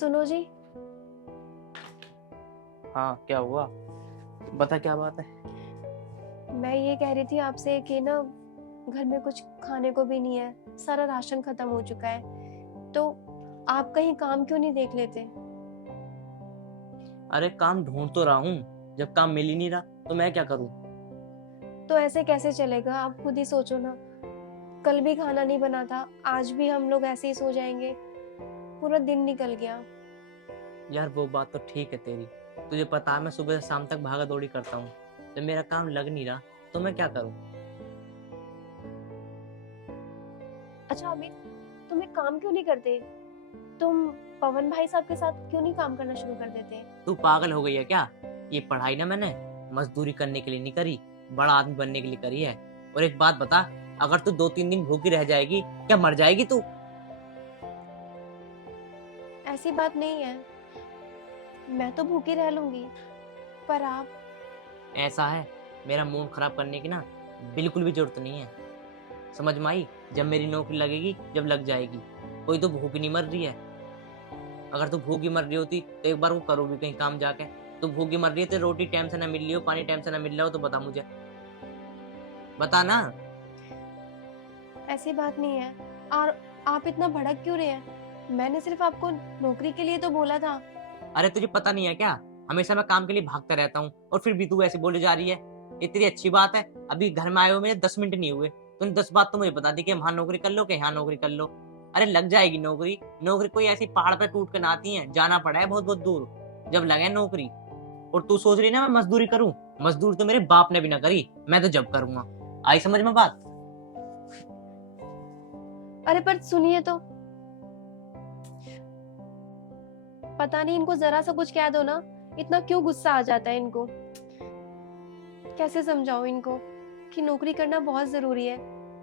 सुनो जी। हाँ, क्या हुआ? बता, क्या बात है? मैं ये कह रही थी आपसे कि ना घर में कुछ खाने को भी नहीं है, सारा राशन खत्म हो चुका है। तो आप कहीं काम क्यों नहीं देख लेते? अरे काम ढूंढ तो रहा हूँ, जब काम मिल ही नहीं रहा तो मैं क्या करूँ? तो ऐसे कैसे चलेगा? आप खुद ही सोचो ना। कल भी खाना नहीं बना था, आज भी हम लोग ऐसे ही सो जाएंगे। पूरा दिन निकल गया। यार वो बात तो ठीक है तेरी। तुझे पता है मैं सुबह से शाम तक भागा दौड़ी करता हूँ। जब मेरा काम लग नहीं रहा तो मैं क्या करूँ? अच्छा अमित, तुम एक काम क्यों नहीं करते? तुम पवन भाई साहब के साथ क्यों नहीं काम करना शुरू कर देते? तू पागल हो गई है क्या? ये पढ़ाई ना मैंने मजदूरी करने के लिए नहीं करी, बड़ा आदमी बनने के लिए करी है। और एक बात बता, अगर तू 2-3 दिन भूखी रह जाएगी, क्या मर जाएगी तू? ऐसी बात नहीं है, मैं तो भूखी रह लूंगी, पर आप। ऐसा है, मेरा मूड खराब करने की ना बिल्कुल भी जरूरत नहीं है। समझ में आई? जब मेरी नौकरी लगेगी, जब लग जाएगी। कोई तो भूख नहीं मर रही है। अगर तू भूखी मर रही होती तो एक बार वो करो भी कहीं काम जाके। तू भूखी मर रही है तो रोटी टाइम से ना मिल रही हो, पानी टाइम से ना मिल रहा हो, तो बता मुझे, बता ना। ऐसी बात नहीं है। और आप इतना भड़क क्यों रहे हैं? मैंने सिर्फ आपको नौकरी के लिए तो बोला था। अरे तुझे पता नहीं है क्या? हमेशा मैं काम के लिए भागता रहता हूँ और फिर भी तू ऐसे बोले जा रही है। ये तेरी अच्छी बात है, अभी घर में आए हुए मेरे 10 मिनट नहीं हुए, तूने 10 बात तो मुझे बता दी कि वहां नौकरी कर लो, कि यहाँ नौकरी कर लो। अरे लग जाएगी नौकरी। नौकरी कोई ऐसी पहाड़ पे टूट कर ना आती है, जाना पड़ा है बहुत बहुत दूर जब लगे नौकरी। और तू सोच रही ना मैं मजदूरी करूं? मजदूरी तो मेरे बाप ने भी ना करी, मैं तो जब करूंगा। आई समझ में बात? अरे पर सुनिए तो। पता नहीं इनको जरा सा कुछ कह दो ना, इतना क्यों गुस्सा आ जाता है इनको। कैसे समझाऊं इनको कि नौकरी करना बहुत जरूरी है,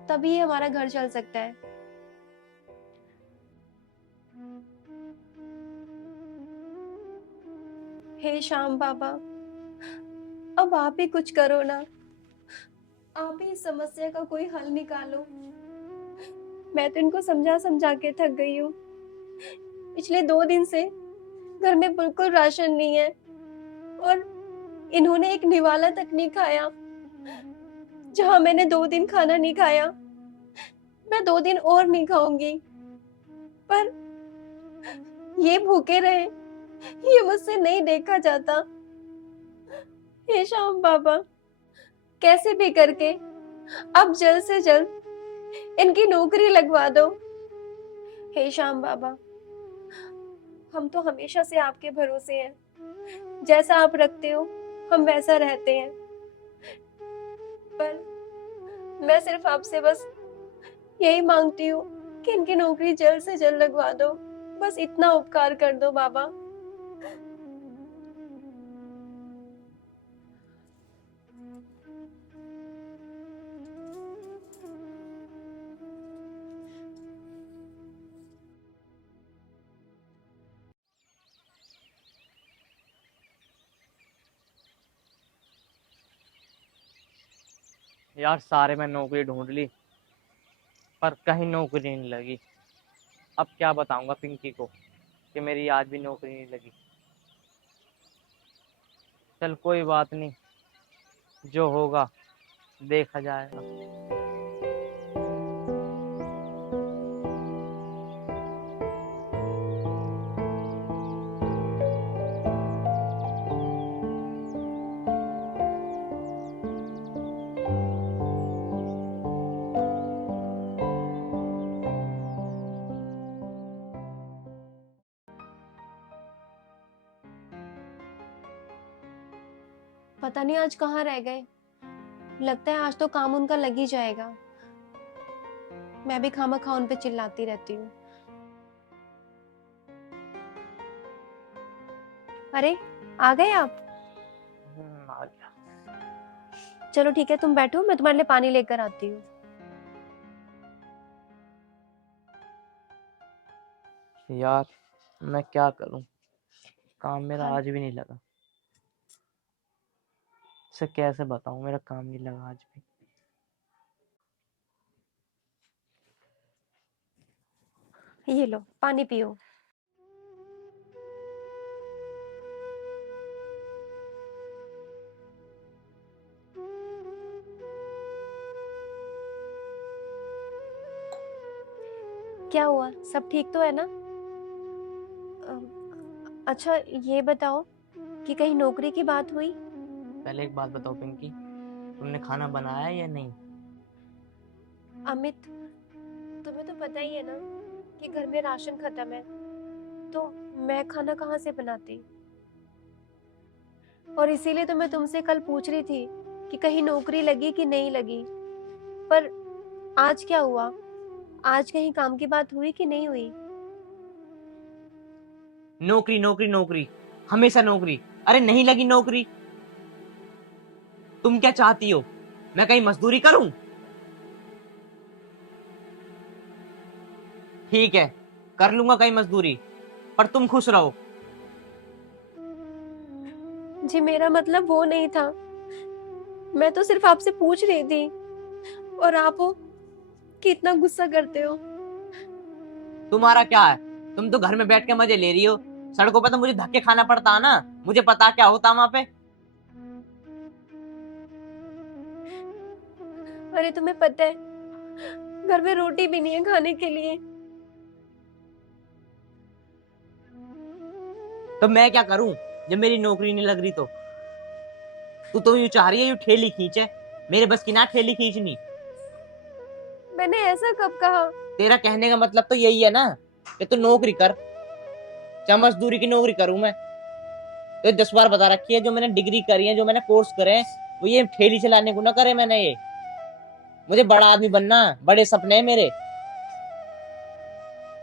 तभी हमारा घर चल सकता है। हे श्याम बाबा, अब आप ही कुछ करो ना। आप ही इस समस्या का कोई हल निकालो। मैं तो इनको समझा समझा के थक गई हूँ। पिछले 2 दिन से घर में बिल्कुल राशन नहीं है, और इन्होंने एक निवाला तक नहीं खाया। जहां मैंने 2 दिन खाना नहीं खाया, मैं 2 दिन और नहीं खाऊंगी। पर ये भूखे रहे, ये मुझसे नहीं देखा जाता। हे श्याम बाबा, कैसे भी करके अब जल्द से जल्द इनकी नौकरी लगवा दो। हे श्याम बाबा, हम तो हमेशा से आपके भरोसे हैं। जैसा आप रखते हो हम वैसा रहते हैं। पर मैं सिर्फ आपसे बस यही मांगती हूँ कि इनकी नौकरी जल्द से जल्द लगवा दो। बस इतना उपकार कर दो बाबा। यार सारे मैं नौकरी ढूंढ ली, पर कहीं नौकरी नहीं लगी। अब क्या बताऊंगा पिंकी को कि मेरी आज भी नौकरी नहीं लगी। चल कोई बात नहीं, जो होगा देखा जाएगा। पता नहीं आज कहाँ रह गए। लगता है आज तो काम उनका लग ही जाएगा। मैं भी खामखा उन पे चिल्लाती रहती हूँ। अरे, आ गए आप? आ गया। चलो ठीक है, तुम बैठो, मैं तुम्हारे लिए पानी लेकर आती हूँ। यार मैं क्या करूं, काम मेरा हाँ। आज भी नहीं लगा। इसे कैसे बताऊं मेरा काम नहीं लगा आज भी। ये लो पानी पियो। क्या हुआ, सब ठीक तो है ना? अच्छा ये बताओ कि कहीं नौकरी की बात हुई? पहले एक बात बताओ पिंकी, तुमने खाना बनाया या नहीं? अमित, तुम्हें तो पता ही है ना कि घर में राशन खत्म है, तो मैं खाना कहाँ से बनाती। और इसीलिए तो मैं तुमसे कल पूछ रही थी कि कहीं नौकरी लगी कि नहीं लगी। पर आज क्या हुआ? आज कहीं काम की बात हुई कि नहीं हुई? नौकरी नौकरी नौकरी, हमेशा नौकरी। अरे नहीं लगी नौकरी। तुम क्या चाहती हो, मैं कहीं मजदूरी करूं? ठीक है, कर लूंगा कहीं मजदूरी, पर तुम खुश रहो। जी मेरा मतलब वो नहीं था, मैं तो सिर्फ आपसे पूछ रही थी। और आप हो कि इतना गुस्सा करते हो। तुम्हारा क्या है, तुम तो घर में बैठ के मजे ले रही हो। सड़कों पे तो मुझे धक्के खाना पड़ता है ना, मुझे पता क्या होता वहां पे। अरे तुम्हें पता है घर में रोटी भी नहीं है खाने के लिए। तो मैं क्या करूं जब मेरी नौकरी नहीं लग रही? तो तू तो यूं चाह रही है यूं ठेली खींचे, मेरे बस की ना ठेली खींचनी। मैंने ऐसा कब कहा? तेरा कहने का मतलब तो यही है ना कि तू नौकरी कर, चाहे मजदूरी की नौकरी करूं मैं। तो 10 बार बता रखी है, जो मैंने डिग्री करी है, जो मैंने कोर्स करे हैं, वो ये ठेली चलाने को ना करे मैंने। ये मुझे बड़ा आदमी बनना, बड़े सपने हैं मेरे।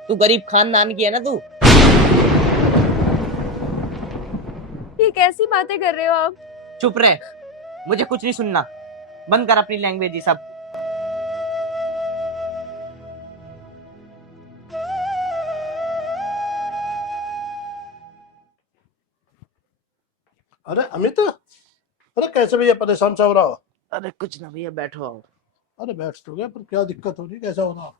तू गरीब खानदान की है ना तू। ये कैसी बातें कर रहे हो आप? चुप रह, मुझे कुछ नहीं सुनना। बंद कर अपनी लैंग्वेज ये सब। अरे अमित, अरे कैसे भैया परेशान सा हो रहा हो? अरे कुछ ना भैया, बैठो आओ। अरे बैठ तो गया, पर क्या दिक्कत हो रही, कैसा हो रहा?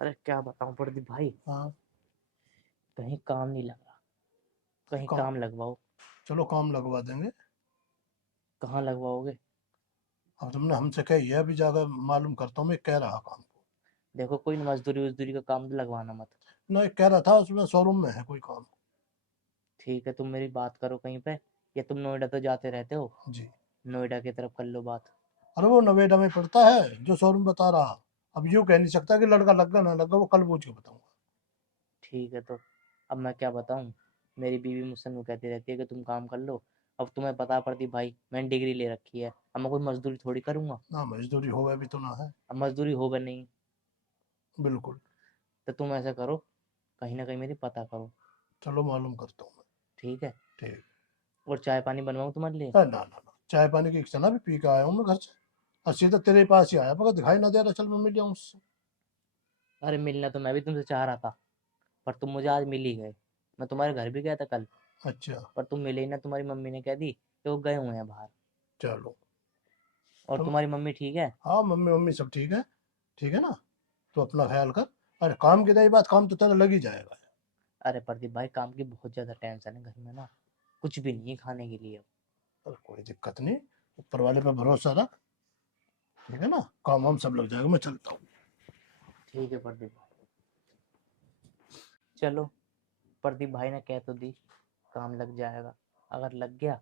अरे क्या बताऊं प्रदीप भाई, हाँ। कहीं काम नहीं लग रहा, कहीं काम, काम लगवाओ। चलो काम लगवा देंगे। कहाँ लगवाओगे? अब तुमने हमसे कही है, अभी जाकर मालूम करता हूँ मैं, कह रहा काम को। देखो कोई मजदूरी वजदूरी का काम तो लगवाना मत। ना एक कह रहा था उसमें शोरूम में है कोई काम। ठीक है, तुम मेरी बात करो कहीं पे, या तुम नोएडा तो जाते रहते हो, जी। नोएडा की तरफ कर लो बात। अरे वो नोएडा में पड़ता है जो शोरूम बता रहा। अब यूँ कह नहीं सकता कि लड़का लग गया ना लगा, वो कल पूछ के बताऊंगा। ठीक है, तो अब मैं क्या बताऊं, मेरी बीवी मुझसे यूं कहती रहती है कि तुम काम कर लो। अब तुम्हें पता पड़ती भाई, मैंने डिग्री ले रखी है, अब मैं कोई मजदूरी थोड़ी करूंगा। ना मजदूरी होगा भी तो ना है। अब मजदूरी होगा नहीं, बिल्कुल। तो तुम ऐसा करो, कहीं ना कहीं मेरी पता करो। चलो मालूम करता हूँ मैं। ठीक है, ठीक। और चाय पानी बनवाऊं तुम्हारे लिए? ना ना ना, चाय पानी की इच्छा ना, भी पी के आया हूँ मैं घर से। और सीधा तेरे पास ही आया, मगर दिखाई ना दे रहा, चल मैं मिल जाऊँ उससे। अरे मिलना तो मैं भी तुमसे चाह रहा था, पर तुम मुझे आज मिल ही गए। मैं तुम्हारे घर भी गया था कल, अच्छा। पर तुम मिले ही ना। तुम्हारी मम्मी ने कह दी कि वो गए हुए हैं बाहर। चलो। और तुम, तुम्हारी मम्मी ठीक है? हाँ मम्मी मम्मी सब ठीक है। ठीक है ना? तो अपना ख्याल कर। अरे काम की रही बात, काम तो तेरा लग ही जाएगा। अरे प्रदीप भाई, काम की बहुत ज्यादा टेंशन है घर में ना, कुछ भी नहीं है खाने के लिए। अरे कोई दिक्कत नहीं, ऊपर वाले पे भरोसा रख। ठीक है ना? काम हम सब लग जाएगा, मैं चलता हूँ। ठीक है प्रदीप भाई, चलो। प्रदीप भाई ने कह तो दी काम लग जाएगा, अगर लग गया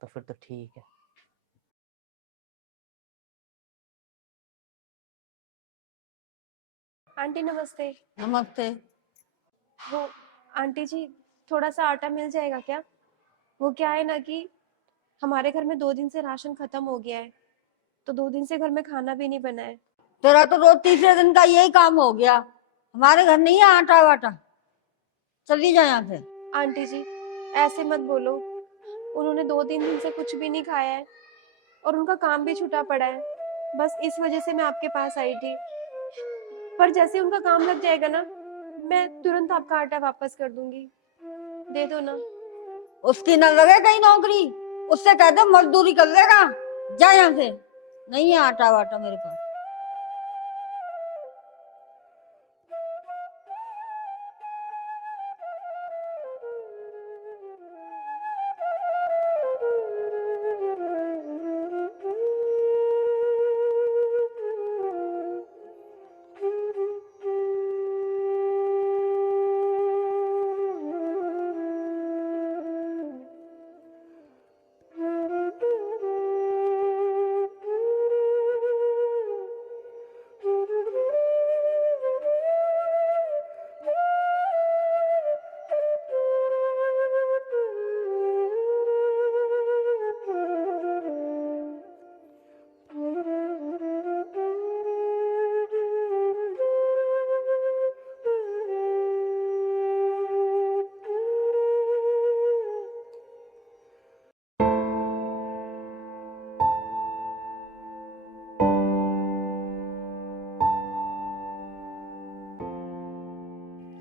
तो फिर तो ठीक है। आंटी नमस्ते। नमस्ते। वो आंटी जी, थोड़ा सा आटा मिल जाएगा क्या? वो क्या है ना कि हमारे घर में 2 दिन से राशन खत्म हो गया है, तो 2 दिन से घर में खाना भी नहीं बना है। तेरा तो रोज तीसरे दिन का यही काम हो गया। हमारे घर नहीं है आटा वाटा, चली जा यहाँ से। आंटी जी ऐसे मत बोलो, उन्होंने 2-3 दिन से कुछ भी नहीं खाया है और उनका काम भी छूटा पड़ा है। बस इस वजह से मैं आपके पास आई थी। पर जैसे उनका काम लग जाएगा ना, मैं तुरंत आपका आटा वापस कर दूंगी। दे दो ना। उसकी न लगे कहीं नौकरी, उससे कह दो मजदूरी कर लेगा। जा यहाँ से, नहीं है आटा वाटा मेरे पास।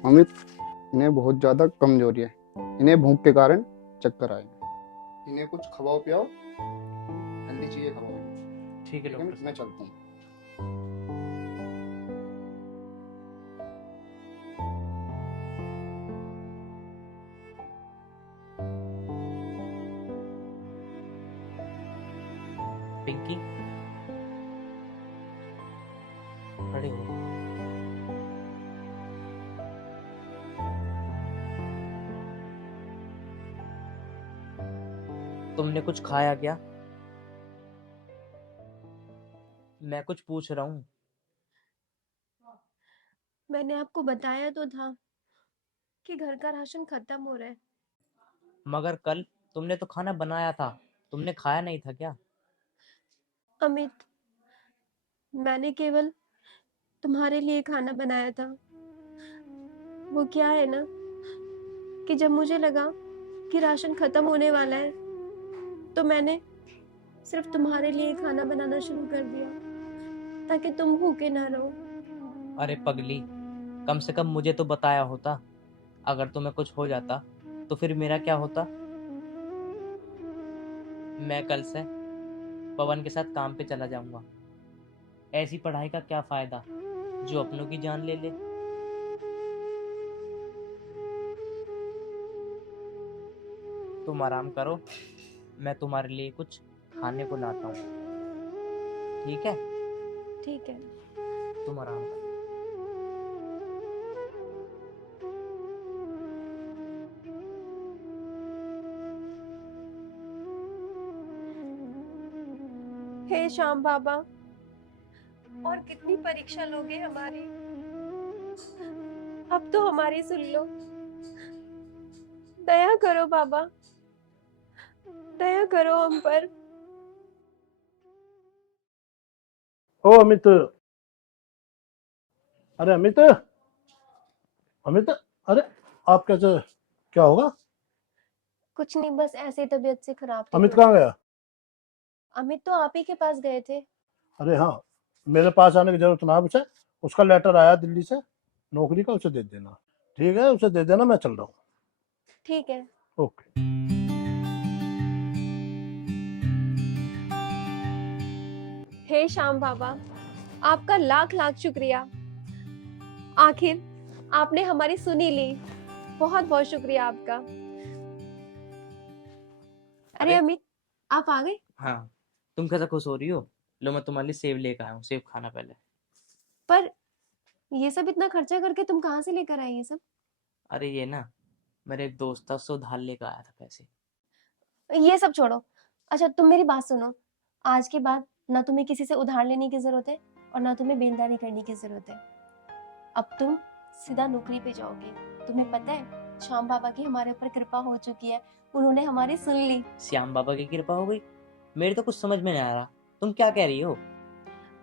अमित, इन्हें बहुत ज्यादा कमजोरी है। इन्हें भूख के कारण चक्कर आए। इन्हें कुछ खवाओ पियाओ, हेल्दी चीजें खवाओ। ठीक है ठीक है, डॉक्टर मैं साहब। चलता हूँ। पिंकी, खड़े हो। तुमने कुछ खाया क्या? मैं कुछ पूछ रहा हूँ। मैंने आपको बताया तो था कि घर का राशन खत्म हो रहा है। मगर कल तुमने तो खाना बनाया था, तुमने खाया नहीं था क्या? अमित, मैंने केवल तुम्हारे लिए खाना बनाया था। वो क्या है ना कि जब मुझे लगा कि राशन खत्म होने वाला है तो मैंने सिर्फ तुम्हारे लिए खाना बनाना शुरू कर दिया ताकि तुम भूखे ना रहो। अरे पगली, कम से कम मुझे तो बताया होता। अगर तुम्हें कुछ हो जाता तो फिर मेरा क्या होता? मैं कल से पवन के साथ काम पे चला जाऊंगा। ऐसी पढ़ाई का क्या फायदा जो अपनों की जान ले ले। तुम आराम करो, मैं तुम्हारे लिए कुछ खाने को लाता हूँ। ठीक है, ठीक है। तुम आराम करो। हे श्याम बाबा, और कितनी परीक्षा लोगे हमारी? अब तो हमारी सुन लो। दया करो बाबा, दया करो हम पर। ओ अमित, अरे अमित, अमित, अरे आप कैसे, क्या होगा? कुछ नहीं, बस ऐसे ही तबीयत से खराब थी अमित थोड़ी। कहाँ गया? अमित तो आप ही के पास गए थे। अरे हाँ, मेरे पास आने की जरूरत ना पूछे। उसका लेटर आया दिल्ली से नौकरी का, उसे दे देना। ठीक है, उसे दे देना, मैं चल रहा हूँ। ठीक है। ओके। हे श्याम बाबा, आपका लाख लाख शुक्रिया। आखिर आपने हमारी सुनी ली। बहुत बहुत शुक्रिया आपका। अरे अरे अमित, आप आ गए? हाँ, तुम कैसा खुश हो रही हो? लो मैं तुम्हारे लिए सेब लेकर आया हूँ, सेब खाना पहले। पर ये सब इतना खर्चा करके तुम कहाँ से लेकर आए ये सब? अरे ये ना, मेरे एक दोस्त था, उससे उधार लेकर आया था पैसे। ये सब छोड़ो। अच्छा तुम मेरी बात सुनो। आज के बाद ना तुम्हें किसी से उधार लेने की जरूरत है और ना तुम्हें बेलदारी करने की जरूरत है। अब तुम सीधा नौकरी पे जाओगे। तुम्हें पता है श्याम बाबा की हमारे ऊपर कृपा हो चुकी है। उन्होंने हमारी सुन ली। श्याम बाबा की कृपा हो गई? मेरे तो कुछ समझ में नहीं आ रहा, तुम क्या कह रही हो?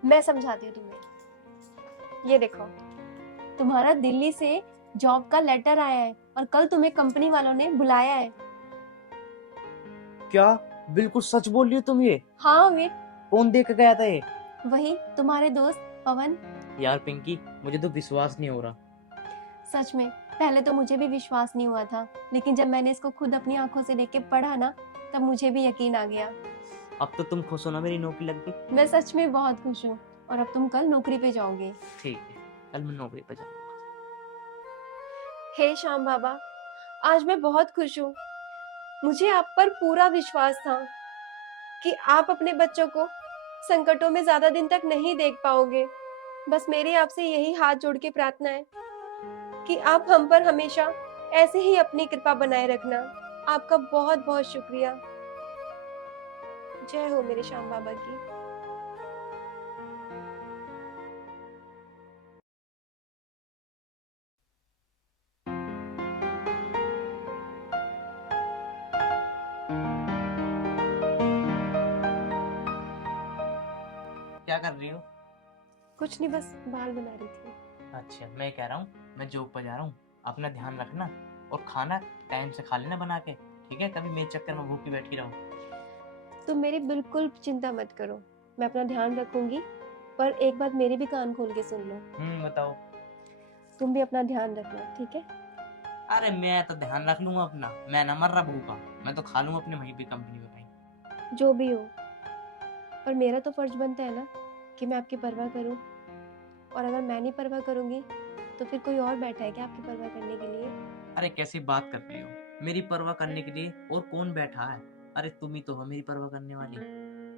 मैं समझाती हूँ तुम्हें। ये देखो, तुम्हारा दिल्ली से जॉब का लेटर आया है और कल तुम्हें कंपनी वालों ने बुलाया है। क्या बिल्कुल सच बोल रही हो तुम ये? हाँ अमित, कौन दे के गया था ये? वही तुम्हारे दोस्त पवन। यार पिंकी, मुझे तो विश्वास नहीं हो रहा। सच में पहले तो मुझे भी विश्वास नहीं हुआ था, लेकिन जब मैंने इसको खुद अपनी आंखों से देख के पढ़ा ना, तब मुझे भी यकीन आ गया। अब तो तुम खुश हो ना, मेरी नौकरी लग गई? मैं सच में बहुत खुश हूँ। और अब तुम कल नौकरी पे जाओगे। ठीक है, कल मैं नौकरी पर जाऊंगा। हे श्याम बाबा, आज मैं बहुत खुश हूँ। मुझे आप पर पूरा विश्वास था कि आप अपने बच्चों को संकटों में ज्यादा दिन तक नहीं देख पाओगे। बस मेरी आपसे यही हाथ जोड़ के प्रार्थना है कि आप हम पर हमेशा ऐसे ही अपनी कृपा बनाए रखना। आपका बहुत बहुत शुक्रिया। जय हो मेरे श्याम बाबा की। क्या कर रही हो? कुछ नहीं, बस बाल बना रही थी। अच्छा, मैं कह रहा हूँ मैं जॉब पर जा रहा हूँ, अपना ध्यान रखना और खाना टाइम से खा लेना बना के। ठीक है, कभी मेरे चक्कर में भूखी बैठी रहो। तुम मेरी बिल्कुल चिंता मत करो, मैं अपना ध्यान रखूंगी। पर एक बात मेरी भी कान खोल के सुन लो। बताओ। तुम भी अपना ध्यान रखना, ठीक है? अरे मैं तो ध्यान रख लूंगा अपना, मैं ना मर रहा भूखा, मैं तो खा लूंगा अपने वहीं पे कंपनी में कहीं। जो भी हो, पर मेरा तो फर्ज बनता है ना कि मैं आपकी परवाह करूं। और अगर मैं नहीं परवाह करूंगी तो फिर कोई और बैठा है क्या आपकी परवाह करने के लिए? अरे कैसी बात कर रही हो, मेरी परवाह करने के लिए और कौन बैठा है? अरे तुम ही तो हो मेरी परवाह करने वाली,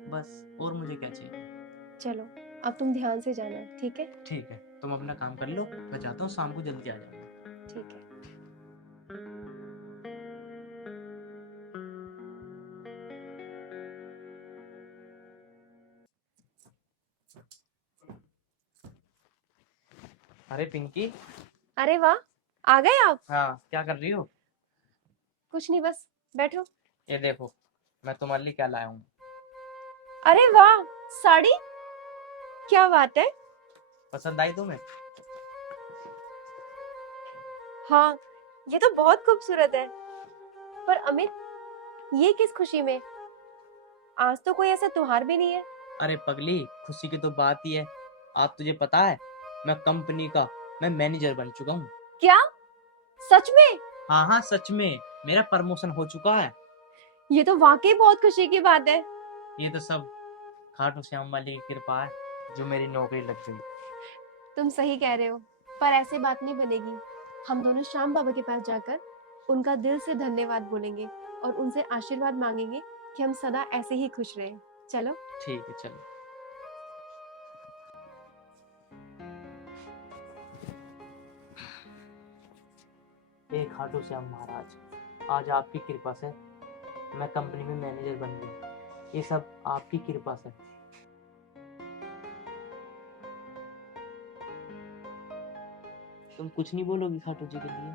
बस और मुझे क्या चाहिए। चलो, अब तुम ध्यान से जाना, ठीक है? ठीक है, तुम अपना काम कर लो, मैं चाहता हूँ शाम को जल्दी आ जाऊंगा। ठीक है। अरे पिंकी। अरे वाह, आ गए आप? हाँ, क्या कर रही हो? कुछ नहीं, बस बैठो। ये देखो, मैं तुम्हारे लिए क्या लाया हूँ। अरे वाह, साड़ी! क्या बात है। पसंद आई तुम्हें? हाँ, ये तो बहुत खूबसूरत है। पर अमित, ये किस खुशी में? आज तो कोई ऐसा त्योहार भी नहीं है। अरे पगली, खुशी की तो बात ही है। आज तुझे पता है, मैं कंपनी का मैं मैनेजर बन चुका हूँ। क्या? सच में? हाँ हाँ, सच में मेरा प्रमोशन हो चुका है। ये तो वाकई बहुत खुशी की बात है। ये तो सब खाटू श्याम वाली की कृपा है, जो मेरी नौकरी लग गई। तुम सही कह रहे हो, पर ऐसे बात नहीं बनेगी। हम दोनों श्याम बाबा के पास जाकर उनका दिल से धन्यवाद बोलेंगे और उनसे आशीर्वाद मांगेंगे कि हम सदा ऐसे ही खुश रहें। चलो। ठीक है, चलो। हे खाटू श्याम महाराज, आज आपकी कृपा से मैं कंपनी में मैनेजर बन गया। ये सब आपकी कृपा से। तुम कुछ नहीं बोलोगी खाटू जी के लिए?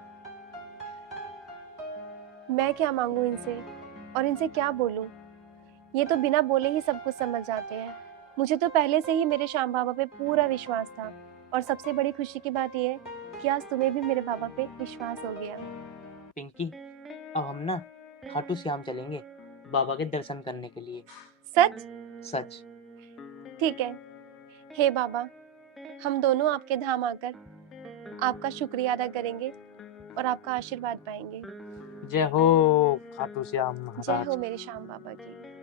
मैं क्या मांगू इनसे और इनसे क्या बोलूं? ये तो बिना बोले ही सब कुछ समझ जाते हैं। मुझे तो पहले से ही मेरे श्याम बाबा पे पूरा विश्वास था। और सबसे बड़ी खुशी की बात यह है कि आज तुम्हें भी मेरे बाबा पे विश्वास हो गया। पिंकी, अब हम ना खाटू श्याम चलेंगे बाबा के दर्शन करने के लिए। सच? सच। ठीक है। हे बाबा, हम दोनों आपके धाम आकर आपका शुक्रिया अदा करेंगे और आपका आशीर्वाद पाएंगे। जय हो खाटू श्याम जय हो महाराज। मेरे श्याम बाबा की।